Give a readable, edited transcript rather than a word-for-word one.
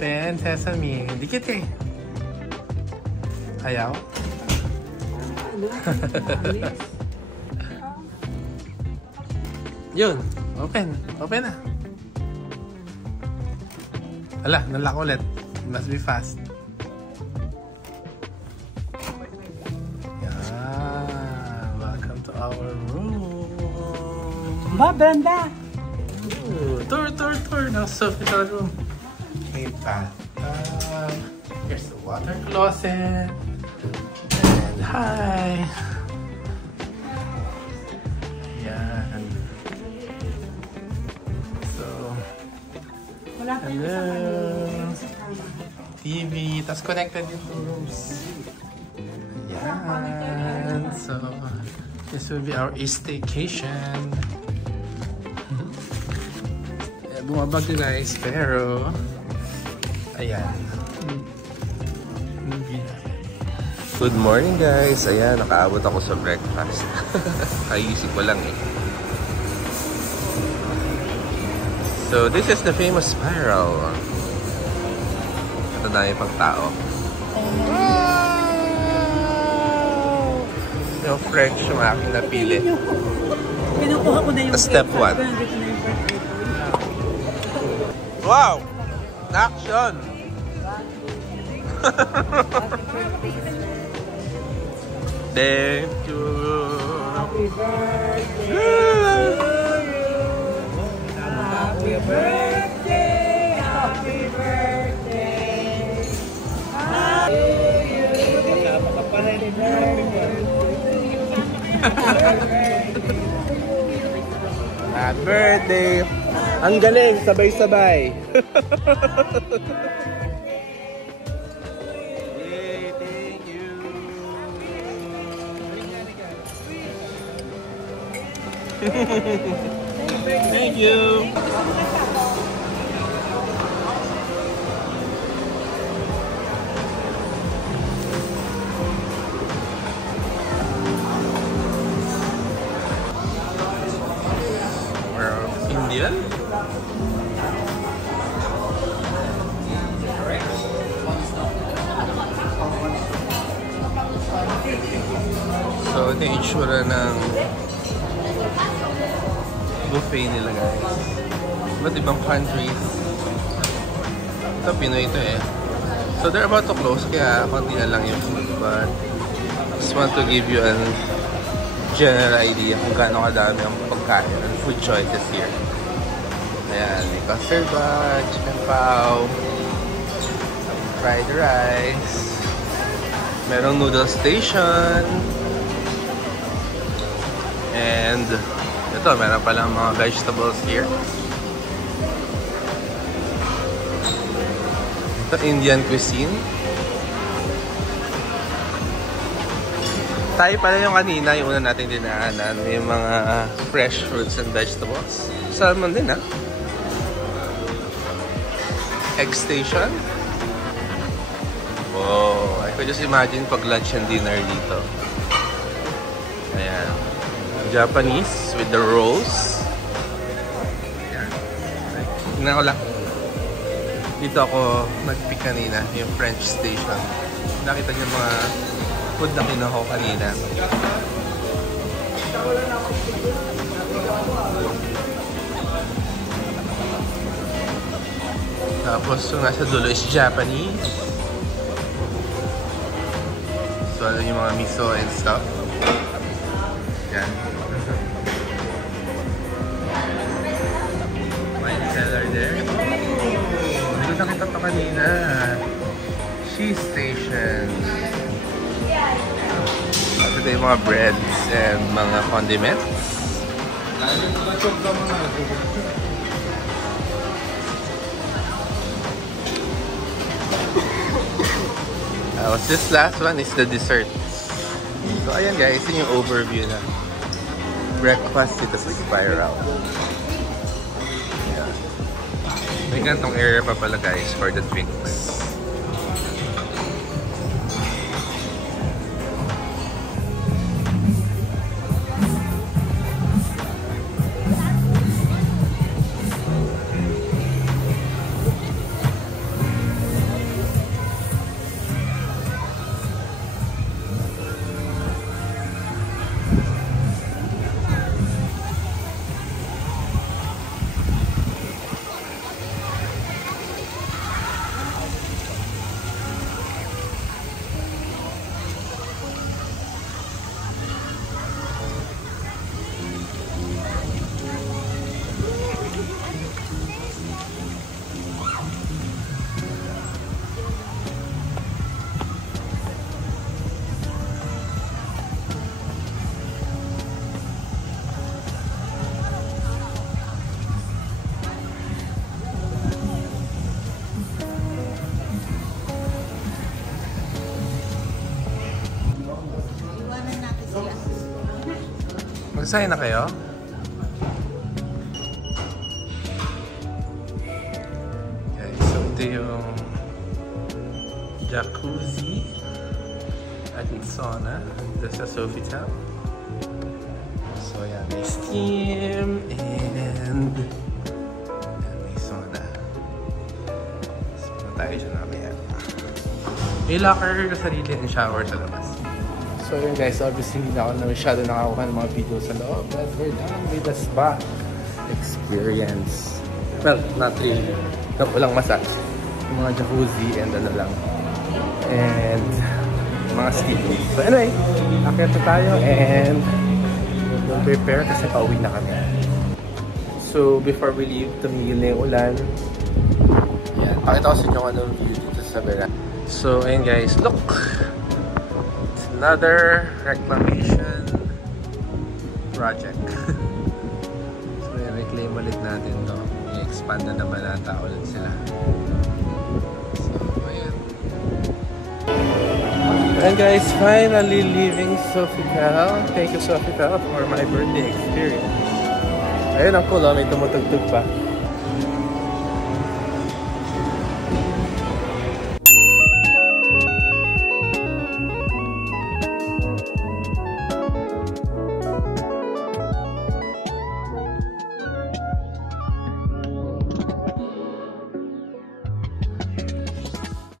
Open sesame. Dikit eh. Ayaw? Yun. Open. Open na. Hala, nalock ulit. Must be fast. Yeah. Welcome to our room. Ba, Brenda! Ooh, tour. Now, Sophie's room. May bathtub. Here's the water closet. And hi. Yan. So, hello. TV. Tapos connected yung two rooms. Yan. So, this will be our staycation. Bumabag guys, pero ayan. Good morning guys. Ayan, nakaabot ako sa breakfast. Ayusin ko lang eh. So, this is the famous spiral. Ito na yung pang tao. Yung French yung aking napili. Pinukuha ko na yung Step 1. Wow! Action! Thank you! Happy birthday! Happy birthday! Happy birthday! Happy birthday! Ang galing! Sabay-sabay! Yay! Thank you! Thank you! We're Indian? So, ito yung itsura ng buffet nila guys. Ba't ibang countries? Ito, Pinoy ito eh. So, they're about to close kaya konti na lang yung food. But, just want to give you a general idea kung gaano kadami ang pagkain and food choices here. Ayan, may custard bun, chicken pao, fried rice, merong noodle station, and ito, meron palang mga vegetables here. Ito, Indian cuisine. Tayo pala yung kanina, yung una natin dinaanan, yung mga fresh fruits and vegetables. Salmon din, ha? Egg station. Wow, I could just imagine pag lunch and dinner dito. Ayan. Japanese with the rolls. Ayan. Tingnan ko lang. Dito ako nag-pick kanina, yung French station. Nakita niyo mga food na kinuha ko kanina. Tapos yung nasa dulo is Japanese. So ano yung mga miso and stuff. Yan. Wine cellar there. Hindi ko nakita pa kanina. Cheese station. At ito yung mga breads and mga condiments. This last one is the desserts. So ayan guys, yun yung overview na breakfast dito sa Spiral. Yeah. May gantong area pa pala guys for the drinks. Magsaya na kayo? Okay, so ito yung jacuzzi at sauna dito sa Sofitel. So yan, may steam and may sauna. So tayo dyan mamaya. May locker sarili and shower sa labas. So yun guys, obviously hindi na ako masyado nakakuha ng mga video sa loob, but we're done with the spa experience. Well, not really. Walang massage. Yung mga jacuzzi and ano lang. And mga steam. So anyway, akit na tayo and we'll prepare kasi pauwi na kami. So before we leave, tumigil na yung ulan. Yan, pakita ko sa inyo anong view dito sa veranda. So ayun guys, look! Another reclamation project. So, i-reclaim ulit natin to. I-expand na naman nata ulit sila. So, ayan. And guys, finally leaving Sofitel. Thank you Sofitel for my birthday experience. Ayun ang cool, may tumutugtog pa.